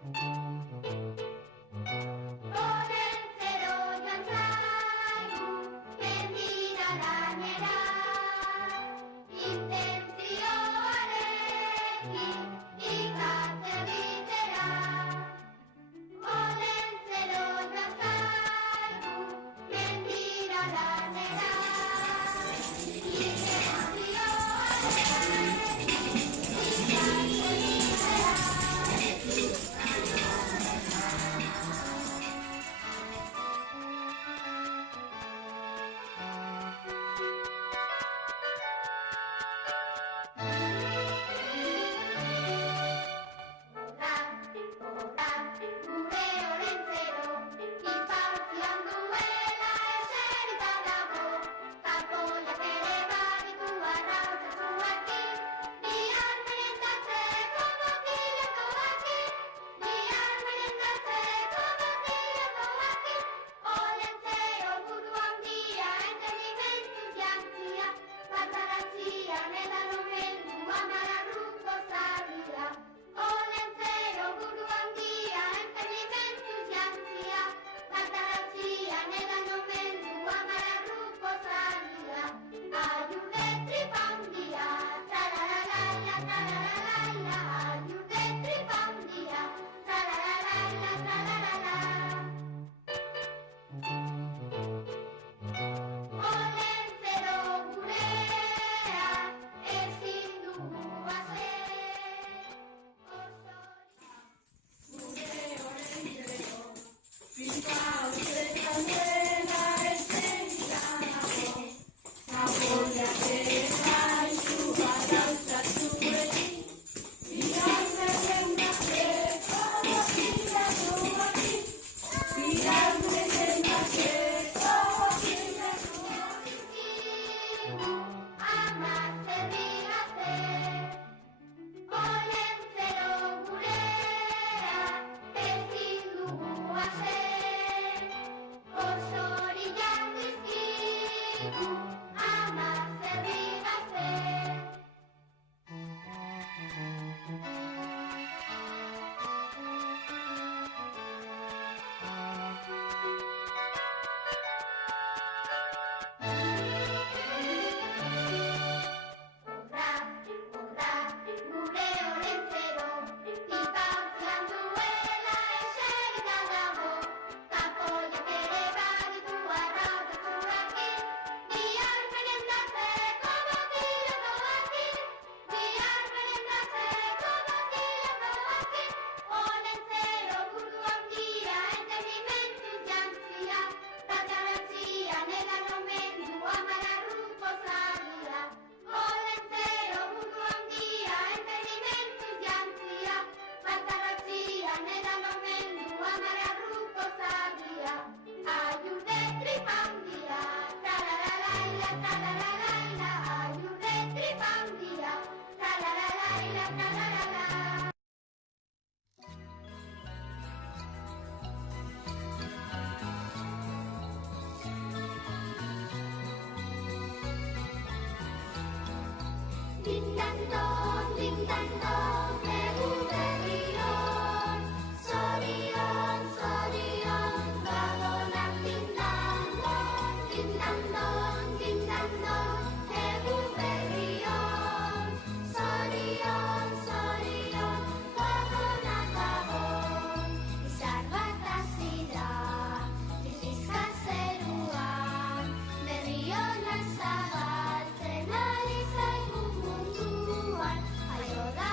Olentzero joan zaigu, mendira lanera, intentzioarekin ikatzen egitera. Olentzero joan zaigu, mendira lanera, intentzioarekin ikatzen egitera. Gure Olentzero, ipantzian duela eserita dago, kapoiak ere baditu arrautzatsuakin, bihar merentatzeko botilakoakin, Olentzero buru handia, entenimentuz jantzia, bataratzian edan omendu hamar arruko zarria. Olentzero buru handia, entenimentuz jantzia, bataratzian edan omendu hamar arruko zarria. Aiurde tripandia, tralalalaila, tralalalaila, aiurde tripandia, tralalalaila, tralalala. Olentzero gurea, ezin dugu haser, Olentzero gurea, ezin dugu haser, osoriak dizkigu, hamar zerri gazte. Gure Olentzero, ipantzian duela eserita dago, kapoiak ere baditu arrautzatsuakin, bihar merentatzeko botilakoakin, Olentzero buru handia, entenimentuz jantzia, bataratzian edan omendu hamar arruko zarria. Olentzero buru handia, entenimentuz jantzia, bataratzian edan omendu hamar arruko zarria. Aiurde tripandia, tralalalaila, tralalalaila, aiurde tripandia, tralalalaila, tralalala. Ding-dang-dong, egu berrion, zorion, zorion, gagonak ding-dang-dong, ding-dang-dong, ding-dang-dong, egu berrion, zorion, zorion, gagonak gabon. Izar bat hasi da, dizka zeruan, berriona zabaltzen ari zaigu munduan, aio da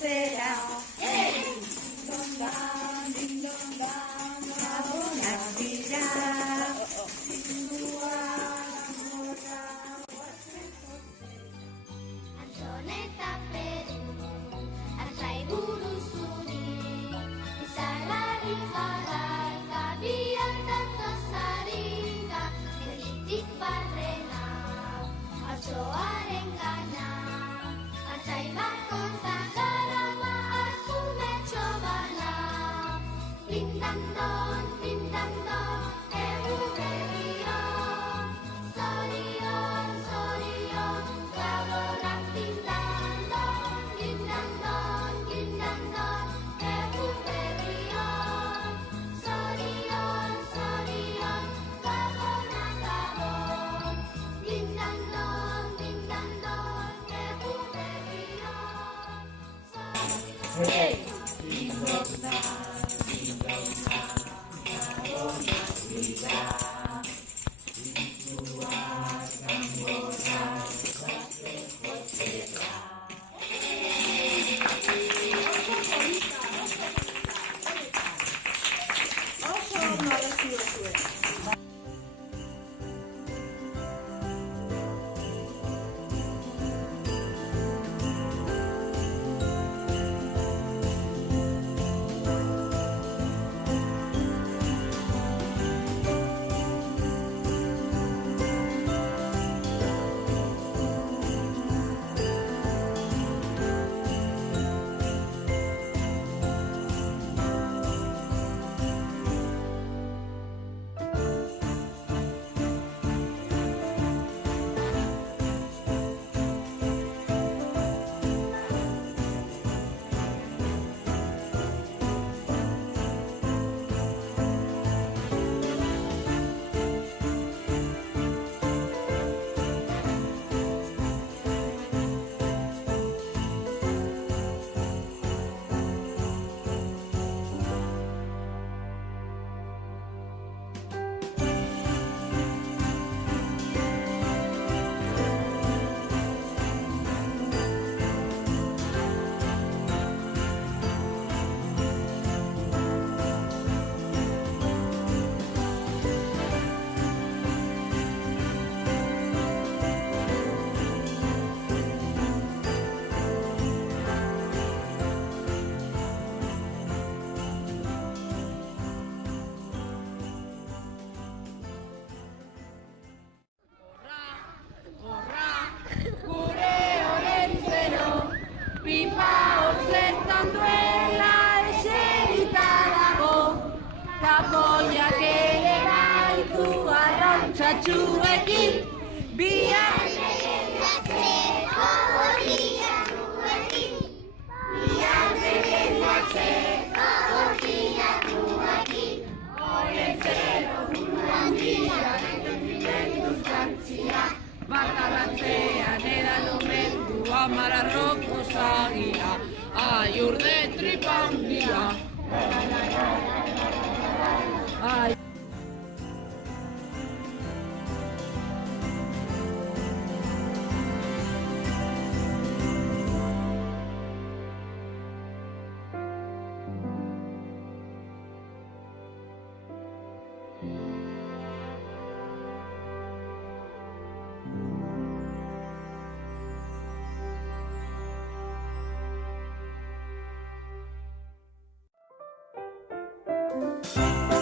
sea. Ding dong dang, bravo Navidad. Antoneta Perú, Arcai Buru Suri, Isarari Harai, Kabian Tato Saringa, Nelitik Barrena, Archo Arengana, Arcai Bakon Sagarama, Arku Mecobana, Bintang Don, Ewu Bebion, Sorion, Kabonak Bintang Don, Ewu Bebion, Sorion, Kabonak Kabon, Bintang Don, Ewu Bebion. Gure orentzero, pipa horzetan duela eserita dago, tapoiak ere baitu arrautzatxuekin, biak Batarratzean edan omendu amararroko zagia, aiur de tripangia. Thank